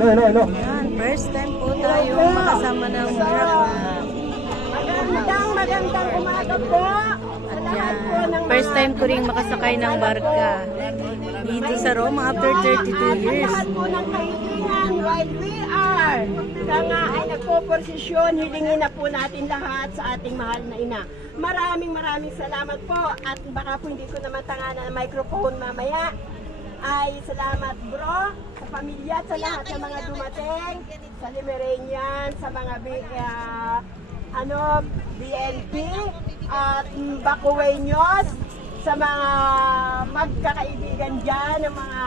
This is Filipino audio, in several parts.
Yan, first time po tayo makasama ng barka. Magandang umaga po. At yan, first time ko rin makasakay ng barka. Dito sa Roma after 32 years. Lahat po ng kaibigan, while we are sa nga ay nagpo-posisyon, hilingin na po natin lahat sa ating mahal na ina. Maraming salamat po at baka po hindi ko naman tanganan ang microphone mamaya. Ay salamat bro, sa pamilya, sa lahat ng mga dumating, sa Limerenian, sa mga BNP at Bakueños, sa mga magkakaibigan dyan, ng mga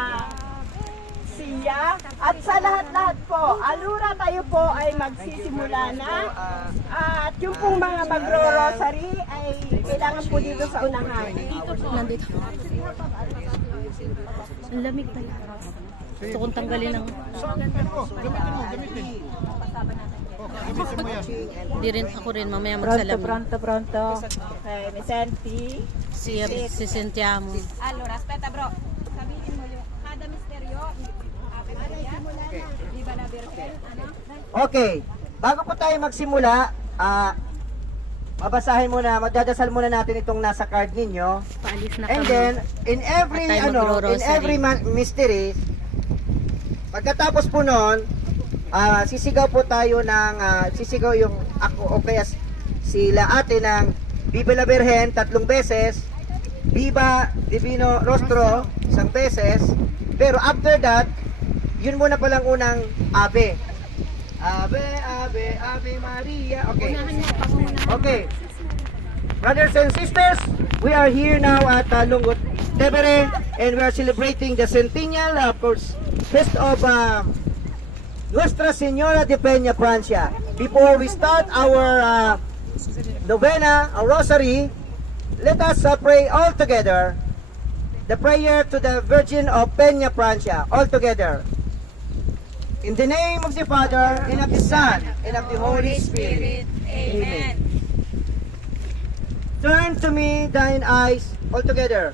siya, at sa lahat-lahat po. Alura tayo po ay magsisimula na. At yung pong mga magro-rosary ay kailangan po dito sa unahan. Nandito. Ang lamig pala. Gusto kong tanggalin ng... Hindi rin ako rin, mamaya magsalamig. Pronto. Okay, Vicente. Si Cynthia mo. Allora, aspetta bro, sabihin mo yung kada misteryo, Ave Maria, Viva la Virgen, ano? Okay, bago po tayo magsimula, mabasahin muna, magdadasal muna natin itong nasa card ninyo. Paalis na And kami. then, in every At tayo magro-rosary. mystery, pagkatapos po noon, sisigaw po tayo ng, sisigaw yung ako o kaya sila ate ng Viva la Virgen 3 beses, Viva Divino Rostro 1 beses, pero after that, yun muna palang unang Ave. Ave, Ave, Ave Maria. Okay. Okay. Brothers and sisters, we are here now at Lungot Tevere and we are celebrating the centennial, of course, fest of Nuestra Señora de Peña, Francia. Before we start our novena, our rosary, let us pray all together the prayer to the Virgin of Peña, Francia, all together. In the name of the Father, and of the Son, and of the Holy Spirit. Amen. Turn to me thine eyes, all together.